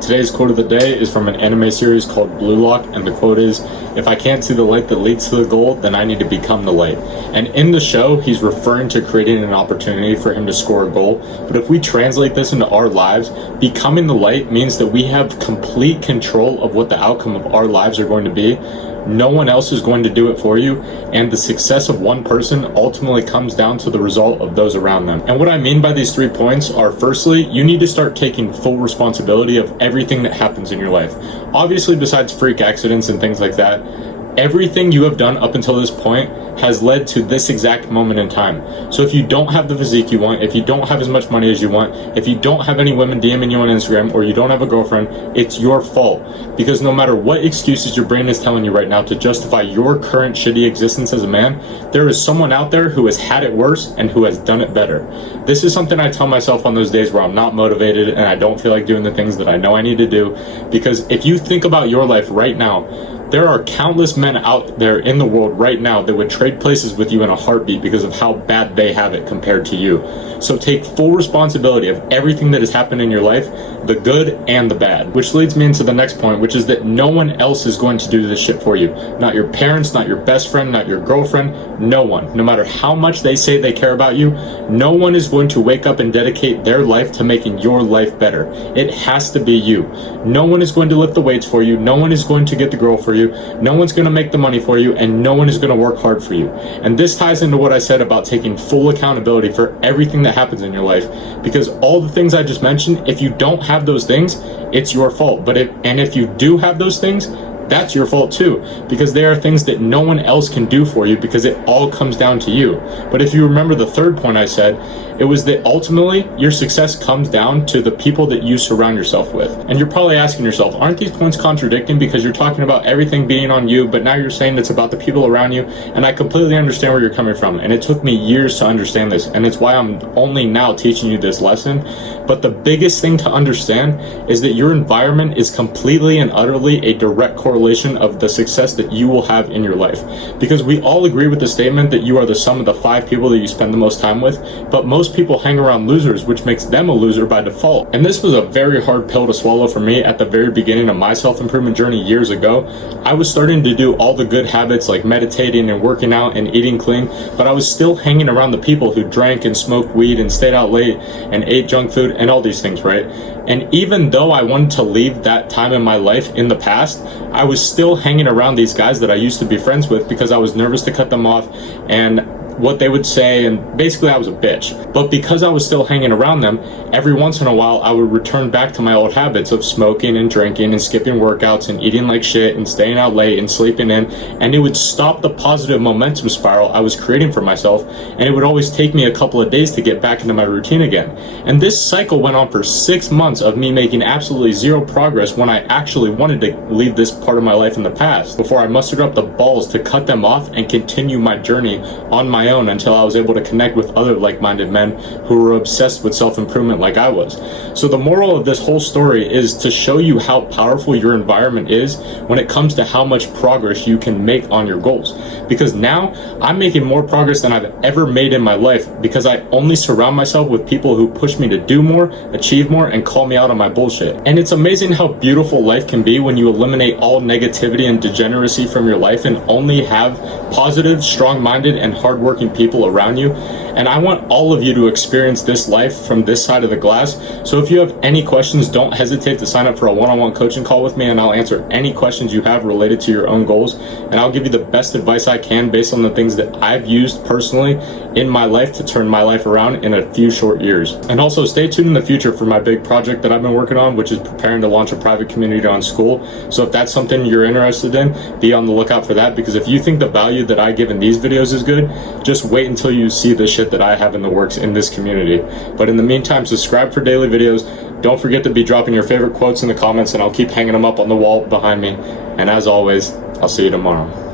Today's quote of the day is from an anime series called Blue Lock, and the quote is, "If I can't see the light that leads to the goal, then I need to become the light." And in the show, he's referring to creating an opportunity for him to score a goal. But if we translate this into our lives, becoming the light means that we have complete control of what the outcome of our lives are going to be. No one else is going to do it for you, and the success of one person ultimately comes down to the result of those around them. And what I mean by these 3 points are, firstly, you need to start taking full responsibility of everything that happens in your life. Obviously, besides freak accidents and things like that, everything you have done up until this point has led to this exact moment in time. So if you don't have the physique you want, if you don't have as much money as you want, if you don't have any women DMing you on Instagram, or you don't have a girlfriend, it's your fault. Because no matter what excuses your brain is telling you right now to justify your current shitty existence as a man, there is someone out there who has had it worse and who has done it better. This is something I tell myself on those days where I'm not motivated and I don't feel like doing the things that I know I need to do. Because if you think about your life right now, there are countless men out there in the world right now that would trade places with you in a heartbeat because of how bad they have it compared to you. So take full responsibility of everything that has happened in your life, the good and the bad. Which leads me into the next point, which is that no one else is going to do this shit for you. Not your parents, not your best friend, not your girlfriend, no one. No matter how much they say they care about you, no one is going to wake up and dedicate their life to making your life better. It has to be you. No one is going to lift the weights for you. No one is going to get the girl for you. No one's going to make the money for you, and no one is going to work hard for you. And this ties into what I said about taking full accountability for everything that happens in your life, because all the things I just mentioned, if you don't have those things, it's your fault. But if you do have those things, that's your fault too, because they are things that no one else can do for you, because it all comes down to you. But if you remember the third point I said, it was that ultimately your success comes down to the people that you surround yourself with. And you're probably asking yourself, aren't these points contradicting, because you're talking about everything being on you, but now you're saying it's about the people around you? And I completely understand where you're coming from, and it took me years to understand this, and it's why I'm only now teaching you this lesson. But the biggest thing to understand is that your environment is completely and utterly a direct correlation of the success that you will have in your life. Because we all agree with the statement that you are the sum of the 5 people that you spend the most time with, but most people hang around losers, which makes them a loser by default. And this was a very hard pill to swallow for me at the very beginning of my self-improvement journey years ago. I was starting to do all the good habits like meditating and working out and eating clean, but I was still hanging around the people who drank and smoked weed and stayed out late and ate junk food and all these things, right? And even though I wanted to leave that time in my life in the past, I was still hanging around these guys that I used to be friends with because I was nervous to cut them off and what they would say, and basically I was a bitch. But because I was still hanging around them, every once in a while I would return back to my old habits of smoking and drinking and skipping workouts and eating like shit and staying out late and sleeping in, and it would stop the positive momentum spiral I was creating for myself, and it would always take me a couple of days to get back into my routine again. And this cycle went on for 6 months of me making absolutely zero progress when I actually wanted to leave this part of my life in the past, before I mustered up the balls to cut them off and continue my journey on my own until I was able to connect with other like-minded men who were obsessed with self-improvement like I was. So the moral of this whole story is to show you how powerful your environment is when it comes to how much progress you can make on your goals. Because now I'm making more progress than I've ever made in my life, because I only surround myself with people who push me to do more, achieve more, and call me out on my bullshit. And it's amazing how beautiful life can be when you eliminate all negativity and degeneracy from your life and only have positive, strong-minded, and hardworking people around you. And I want all of you to experience this life from this side of the glass. So if you have any questions, don't hesitate to sign up for a one-on-one coaching call with me, and I'll answer any questions you have related to your own goals. And I'll give you the best advice I can based on the things that I've used personally in my life to turn my life around in a few short years. And also stay tuned in the future for my big project that I've been working on, which is preparing to launch a private community on Skool. So if that's something you're interested in, be on the lookout for that, because if you think the value that I give in these videos is good, just wait until you see the shit that I have in the works in this community. But in the meantime, subscribe for daily videos. Don't forget to be dropping your favorite quotes in the comments, and I'll keep hanging them up on the wall behind me. And as always, I'll see you tomorrow.